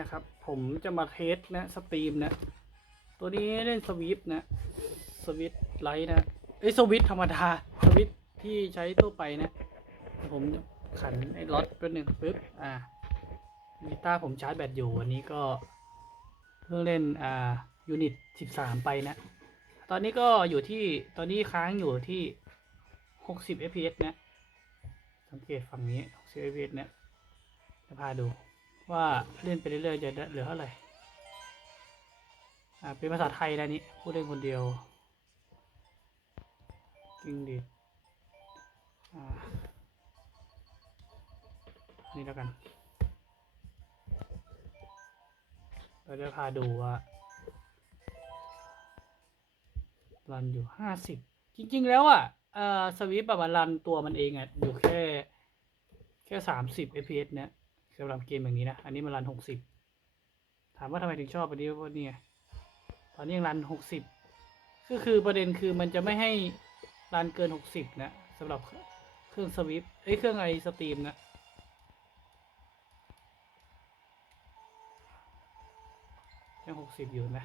นะครับ ผมจะมาเทสนะสตรีมนะ ตัวนี้เล่นสวิฟนะสวิตไลท์นะเอ้ยสวิตธรรมดาสวิตที่ใช้ทั่วไปนะ ผมขันไอ้ล็อตแป๊บหนึ่งปึ๊บอ่ากีตาร์ผมชาร์จแบตอยู่วันนี้ก็เพิ่งเล่นอ่ายูนิตสิบสามไปนะ ตอนนี้ก็อยู่ที่ตอนนี้ค้างอยู่ที่หกสิบ fps นะ สังเกตฝั่งนี้60 fps เนี่ยจะพาดู ว่าเล่นไปเรื่อยๆจะได้เหลือเท่าไหร่อ่าเป็นภาษาไทยนะนี่พูดเล่นคนเดียวจริงดิอ่านี่แล้วกัน เราจะพาดูว่ารันอยู่ห้าสิบจริง ๆ แล้วอะเอ่อสวิปแบบมันรันตัวมันเองอะอยู่แค่ แค่สามสิบ fps เนี่ย สำหรับเกมอย่างนี้นะ อันนี้มันรันหกสิบถามว่าทำไมถึงชอบอันนี้เพราะนี่ไงตอนนี้ยังรันหกสิบก็คือประเด็นคือมันจะไม่ให้รันเกินหกสิบนะสำหรับเครื่องสวิปเอ้ยเครื่องไอสตรีมนะยังหกสิบอยู่นะ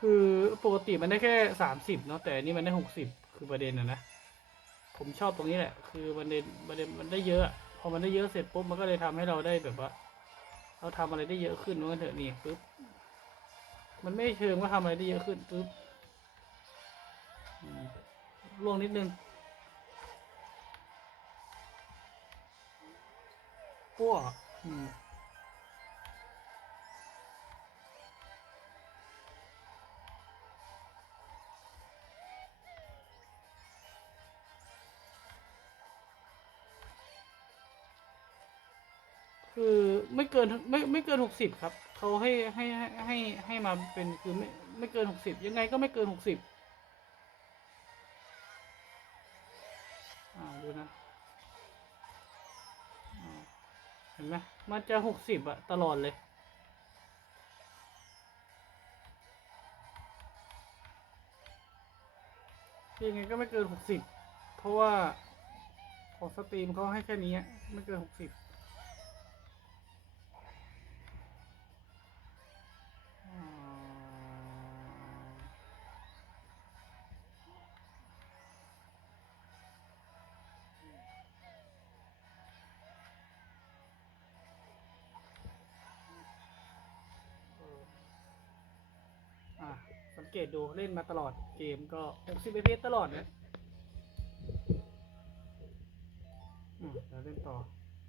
คือปกติมันได้แค่สามสิบเนาะแต่อันนี้มันได้หกสิบคือประเด็นนะนะ ผมชอบตรงนี้แหละ คือประเด็นประเด็นมันได้เยอะพอมันได้เยอะเสร็จปุ๊บมันก็เลยทำให้เราได้แบบว่า เราทำอะไรได้เยอะขึ้นว่างั้นเถอะนี่ปุ๊บมันไม่เชิงว่าทำอะไรได้เยอะขึ้นปุ๊บล่วงนิดนึงปั้วอืม คือไม่เกินไม่ไม่เกินหกสิบครับเขาให้ให้ให้ให้ให้มาเป็นคือไม่ไม่เกินหกสิบยังไงก็ไม่เกินหกสิบอ่าดูนะเห็นไหมมันจะหกสิบอะตลอดเลยยังไงก็ไม่เกินหกสิบเพราะว่าของสตรีมเขาให้แค่นี้ไม่เกินหกสิบ เกตดูเล่นมาตลอดเกมก็ 60 fps ตลอดนะอืมเดี๋ยวเล่นต่อ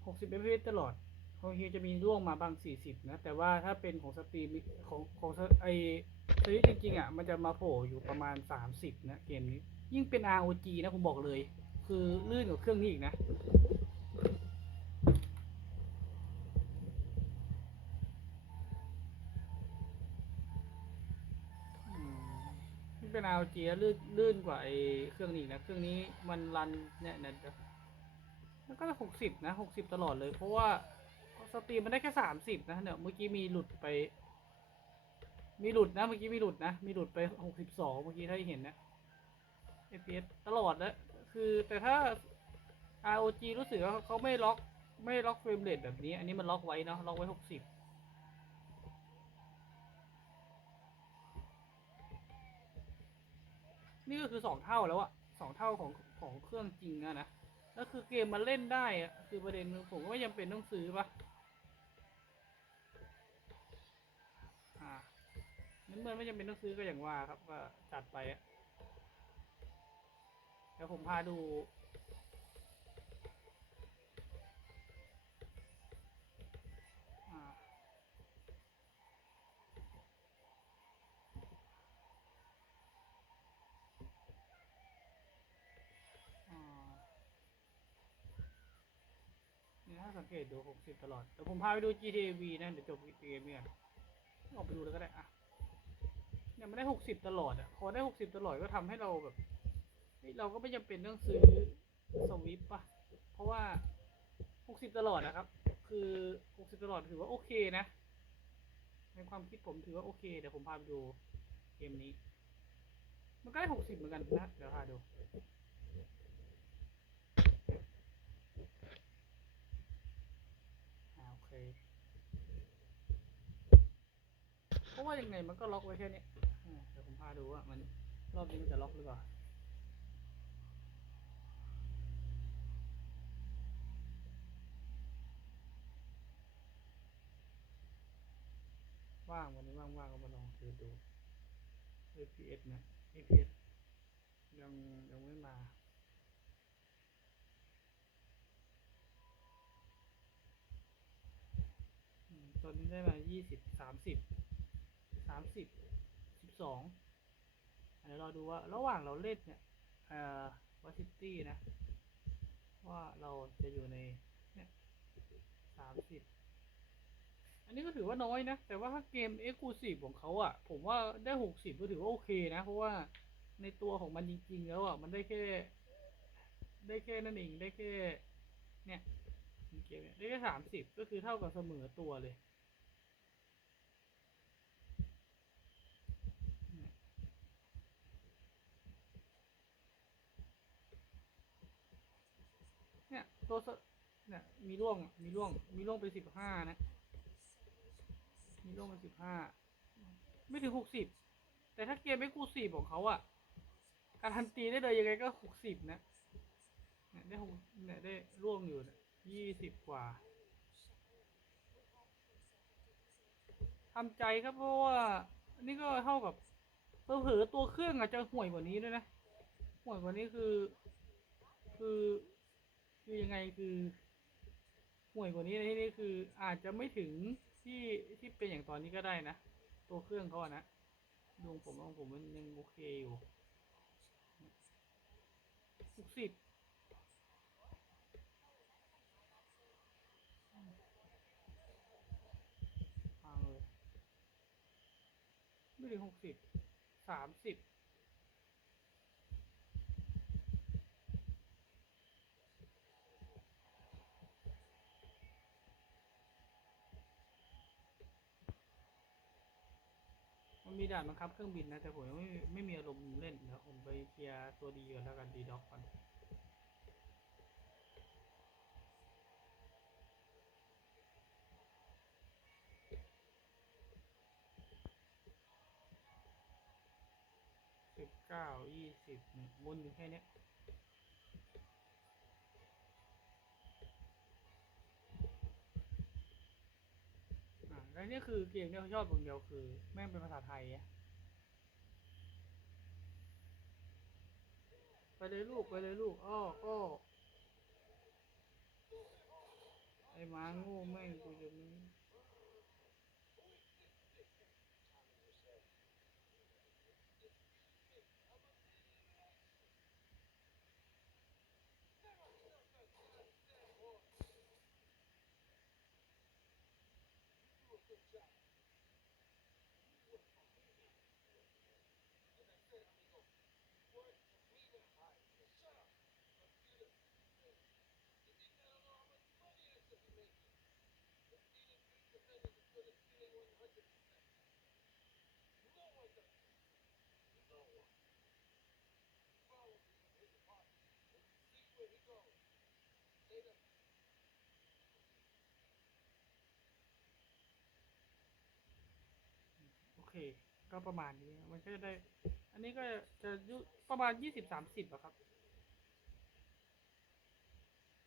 60 fps ตลอดของฮิวจะมีร่วงมาบาง 40 นะ แต่ว่าถ้าเป็นของสตรีมของของไอสวิตจริงๆอะมันจะมาโผล่อยู่ประมาณ 30 นะ เกมนี้ ยิ่งเป็น ROG นะ ผมบอกเลย คือลื่นกว่าเครื่องนี้อีกนะ ยิ่งเป็น ROG ลื่นลื่นกว่าไอเครื่องนี้นะเครื่องนี้มันรันเนี่ยเนี่ยมันก็หกสิบนะหกสิบตลอดเลย เพราะว่าสตรีมมันได้แค่สามสิบนะเนี่ยเมื่อกี้มีหลุดไป มีหลุดนะเมื่อกี้มีหลุดนะมีหลุดไปหกสิบสองเมื่อกี้ถ้าเห็นนะ FPS ตลอดนะคือแต่ถ้า ROG รู้สึกว่าเขาไม่ล็อกไม่ล็อกเฟรมเรทแบบนี้ อันนี้มันล็อกไว้เนาะล็อกไว้หกสิบ นี่ก็คือสองเท่าแล้วอะสองเท่าของของเครื่องจริงอะนะแล้วคือเกมมันเล่นได้อะคือประเด็นผมก็ไม่จำเป็นต้องซื้อปะอ่านั่นเมื่อไม่จำเป็นต้องซื้อก็อย่างว่าครับก็จัดไปอะเดี๋ยวผมพาดู สังเกตดู60ตลอดแต่ผมพาไปดู GTA V นะ เดี๋ยวจบเกมเนี่ยออกไปดูแล้วก็ได้อะเนี่ยมันได้60ตลอดอะพอได้60ตลอดก็ทำให้เราแบบเราก็ไม่จำเป็นต้องซื้อสวิปปะเพราะว่า60ตลอดนะครับ คือ60ตลอดถือว่าโอเคนะ ในความคิดผมถือว่าโอเค เดี๋ยวผมพาไปดูเกมนี้ มันก็ได้60เหมือนกันนะ เดี๋ยวพาดู ว่ายังไงมันก็ล็อกไว้แค่เนี้ยอ่าเดี๋ยวผมพาดูว่ามันรอบนี้มันจะล็อกหรือเปล่าว่างวันนี้ว่างๆก็มาลองเทสดู APS นะ APS ยังยังไม่มาอืมตอนนี้ได้มายี่สิบสามสิบ สามสิบสิบสองเดี๋ยวเราดูว่าระหว่างเราเล่นเนี่ยเอ่อวัซิตี้นะ ว่าเราจะอยู่ในเนี่ยสามสิบอันนี้ก็ถือว่าน้อยนะ แต่ว่าถ้าเกมเอ็กซ์คลูซีฟของเขาอะ่ะ ผมว่าได้หกสิบก็ถือว่าโอเคนะ เพราะว่าในตัวของมันจริงๆแล้วอะ่ะ มันได้แค่ ได้แค่นั่นเองได้แค่ เนี่ยเกมเนี่ยได้แค่สามสิบก็คือเท่ากับเสมอตัวเลย ตัวสเนี่ยมีร่วงมีร่วง มีร่วงไปสิบห้านะ มีร่วงไปสิบห้าไม่ถึงหกสิบแต่ถ้าเกมไม่กูสี่ของเขาอะการทันตีได้เลยยังไงก็หกสิบนะเนี่ยได้หกเนี่ยได้ร่วงอยู่ยี่สิบกว่าทำใจครับเพราะว่านนี่ก็เท่ากับเผลอๆตัวเครื่องอาจจะห่วยกว่านี้ด้วยนะห่วยกว่านี้คือ คือ คือยังไงคือห่วยกว่านี้ในที่นี้คืออาจจะไม่ถึงที่ที่เป็นอย่างตอนนี้ก็ได้นะ ตัวเครื่องเขาอะนะดวงผมของผมมันยังโอเคอยู่หกสิบพังเลยไม่ถึงหกสิบสามสิบ มีด่านบังคับเครื่องบินนะ แต่ผมยังไม่ไม่มีอารมณ์เล่นนะผมไปเคลียร์ตัวดีก่อนแล้วกันดีด็อกก่อนสิบเก้ายี่สิบวนอยู่แค่นี้ยอ่า แล้วนี่คือเกมที่เขาชอบอย่างเดียวคือ แม่งเป็นภาษาไทยอะไปเลยลูกไปเลยลูก อ้อ อ้อ ไอ้หมาโง่แม่งกูจะมี โอเค ก็ประมาณนี้ มันก็จะได้ อันนี้ก็จะยุประมาณยี่สิบสามสิบอะครับ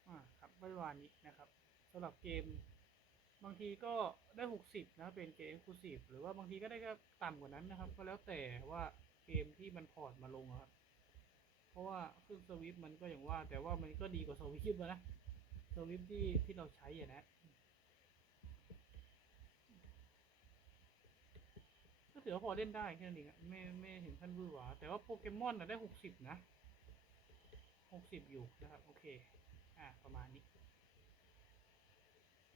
อ่าครับประมาณนี้นะครับสำหรับเกม บางทีก็ได้หกสิบนะเป็นเกม e x c l u s i v e หรือว่าบางทีก็ได้ก็ต่ำกว่านั้นนะครับ ก็แล้วแต่ว่าเกมที่มันพอร์ตมาลงอะครับ เพราะว่าเครื่องสวิฟมันก็อย่างว่า แต่ว่ามันก็ดีกว่าสวิฟนะสวิฟที่ที่เราใช้อะนะ ถือว่าพอเล่นได้แค่นั้นเองอะไม่ไม่เห็นท่านวือหวาแต่ว่าโปเกมอนนะได้หกสิบนะหกสิบอยู่นะครับ โอเค อ่าประมาณนี้